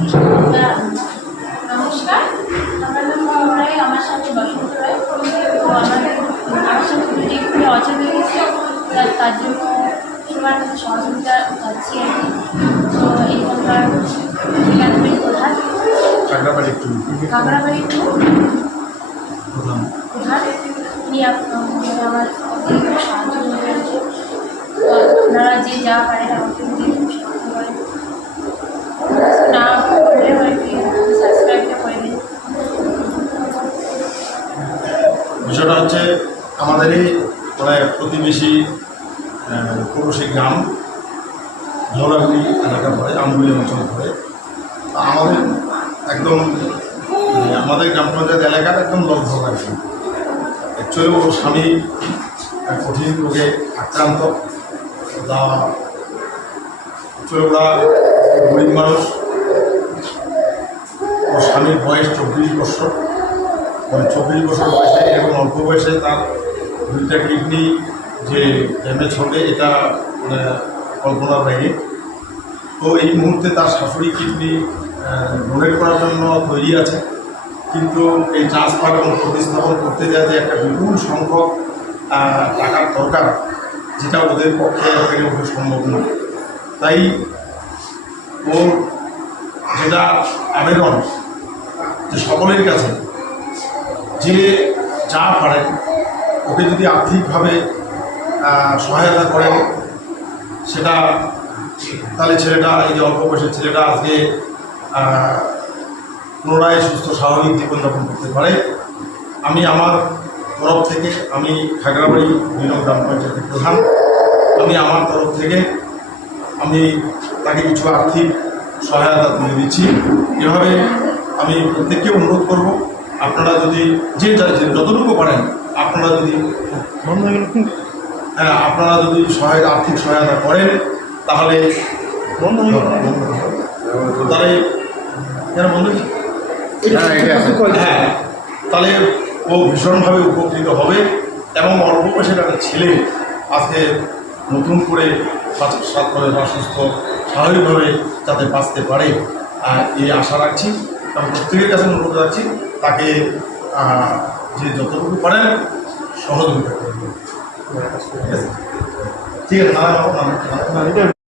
নমস্কার। আমার নাম মমতা রায় আমার সাথে বসন্ত রায় তো আমাদের আমার সাথে দুটি খুবই অচল হয়ে গেছে। তার- জন্য সবার কাছে সহযোগিতা চাচ্ছি আর কি। তো এই প্রধান। চাকরাবাড়ি একটু কাঁকড়াবাড়ি টু প্রধান। প্রধান। উনি মানে আমার সাহায্য আপনারা যে যা পারেন আমাকে বিষয়টা হচ্ছে আমাদের এই প্রায় প্রতিবেশী পড়োশী গ্রাম ধরাগুড়ি এলাকা পড়ে, আমগুলি অঞ্চল পড়ে। আমাদের একদম মানে আমাদের গ্রাম পঞ্চায়েত এলাকাটা একদম আর কি। অ্যাকচুয়ালি ওর স্বামী কঠিন রোগে আক্রান্ত। তা ওরা গরিব মানুষ। ওর স্বামীর বয়স চব্বিশ বছর। মানে চব্বিশ বছর বয়সে এবং অল্প বয়সে তার দুইটা কিডনি যে ড্যামেজ হবে, এটা মানে কল্পনার বাইরে তো এই মুহূর্তে তার শাশুড়ি কিডনি ডোনেট করার জন্য তৈরি আছে। কিন্তু এই ট্রান্সফার এবং প্রতিস্থাপন করতে যায় যে একটা বিপুল সংখ্যক টাকার দরকার, যেটা ওদের পক্ষে পেরে সম্ভব না তাই ওর যেটা আবেদন, যে সকলের কাছে যে যা পারেন, ওকে যদি আর্থিকভাবে সহায়তা করেন, সেটা তাহলে ছেলেটা, এই যে অল্প বয়সের ছেলেটা আজকে পুনরায় সুস্থ, স্বাভাবিক জীবনযাপন করতে পারে। আমি আমার তরফ থেকে, আমি খাগড়াবাড়ি দুই নং গ্রাম পঞ্চায়েতের প্রধান, আমি আমার তরফ থেকে, আমি তাকে কিছু আর্থিক সহায়তা তুলে দিচ্ছি। এভাবে আমি প্রত্যেককে অনুরোধ করব আপনারা যদি যে যা- যে যতটুকু পারেন আপনারা যদি হ্যাঁ আপনারা যদি সহায় আর্থিক সহায়তা করেন তাহলে তাহলে কেন বন্ধু হ্যাঁ তাহলে ও ভীষণভাবে উপকৃত হবে এবং অল্প বয়সের একটা ছেলে আজকে নতুন করে স্বাস্থ্য- স্বাস্থ্য- বা সুস্থ স্বাভাবিকভাবে যাতে বাঁচতে পারে এই আশা রাখছি। এবং প্রত্যেকের কাছে অনুরোধ রাখছি তাকে যে যতটুকু পারেন সহযোগিতা করবেন ঠিক আছে? ঠিক